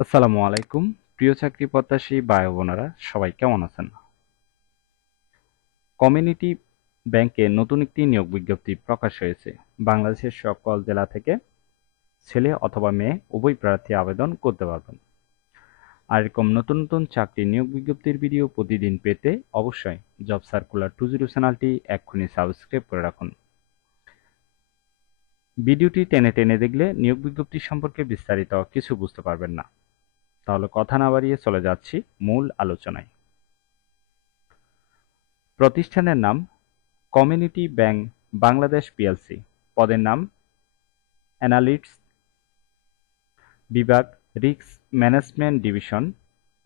আসসালামু আলাইকুম। প্রিয় চাকরি প্রত্যাশী ভাই ও বোনেরা, সবাই কেমন আছেন? কমিউনিটি ব্যাংকে নতুন একটি নিয়োগ বিজ্ঞপ্তি প্রকাশ হয়েছে। বাংলাদেশের সকল জেলা থেকে ছেলে অথবা মেয়ে উভয় প্রার্থী আবেদন করতে পারবেন। আর এরকম নতুন নতুন চাকরি নিয়োগ বিজ্ঞপ্তির ভিডিও প্রতিদিন পেতে অবশ্যই জব সার্কুলার 20 চ্যানেলটি এক্ষুনি সাবস্ক্রাইব করে রাখুন। ভিডিওটি টেনে টেনে দেখলে নিয়োগ বিজ্ঞপ্তি সম্পর্কে বিস্তারিত কিছু বুঝতে পারবেন না। তাহলে কথা না বাড়িয়ে চলে যাচ্ছি মূল আলোচনায়। প্রতিষ্ঠানের নাম কমিউনিটি ব্যাংক বাংলাদেশ পিএলসি। পদের নাম অ্যানালিস্ট, বিভাগ রিস্ক ম্যানেজমেন্ট ডিভিশন।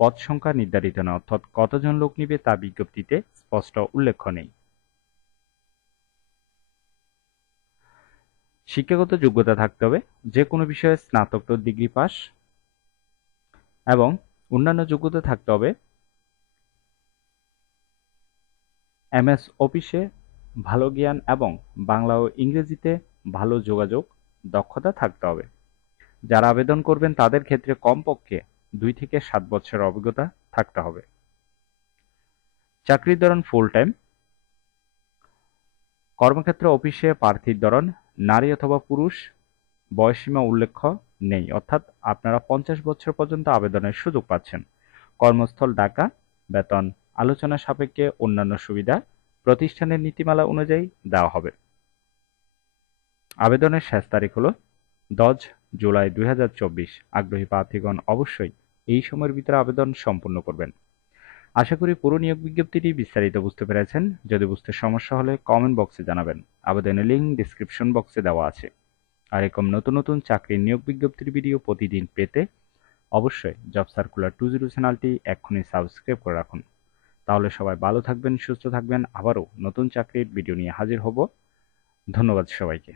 পদ সংখ্যা নির্ধারিত নয়, অর্থাৎ কতজন লোক নিবে তা বিজ্ঞপ্তিতে স্পষ্ট উল্লেখ নেই। শিক্ষাগত যোগ্যতা থাকতে হবে যে কোনো বিষয়ে স্নাতকোত্তর ডিগ্রি পাস, এবং অন্যান্য যোগ্যতা থাকতে হবে এমএস অফিসে ভালো জ্ঞান এবং বাংলা ও ইংরেজিতে ভালো যোগাযোগ দক্ষতা থাকতে হবে। যারা আবেদন করবেন তাদের ক্ষেত্রে কমপক্ষে 2 থেকে 7 বছরের অভিজ্ঞতা থাকতে হবে। চাকরির ধরন ফুল টাইম। কর্মক্ষেত্র অফিসে প্রার্থীর ধরন নারী অথবা পুরুষ। বয়সসীমা উল্লেখ নেই, অর্থাৎ আপনারা 50 বছর পর্যন্ত আবেদনের সুযোগ পাচ্ছেন। কর্মস্থল ঢাকা। বেতন আলোচনা সাপেক্ষে অন্যান্য সুবিধা প্রতিষ্ঠানের নীতিমালা অনুযায়ী দেওয়া হবে। আবেদনের শেষ তারিখ হলো 10 জুলাই 2024। আগ্রহী প্রার্থীগণ অবশ্যই এই সময়ের ভিতরে আবেদন সম্পূর্ণ করবেন। আশা করি পুরো নিয়োগ বিজ্ঞপ্তিটি বিস্তারিত বুঝতে পেরেছেন। যদি বুঝতে সমস্যা হলে কমেন্ট বক্সে জানাবেন। আবেদনের লিঙ্ক ডিসক্রিপশন বক্সে দেওয়া আছে। আর এরকম নতুন নতুন চাকরির নিয়োগ বিজ্ঞপ্তির ভিডিও প্রতিদিন পেতে অবশ্যই জব সার্কুলার 20 চ্যানেলটি এক্ষুনি সাবস্ক্রাইব করে রাখুন। তাহলে সবাই ভালো থাকবেন, সুস্থ থাকবেন। আবারও নতুন চাকরির ভিডিও নিয়ে হাজির হব। ধন্যবাদ সবাইকে।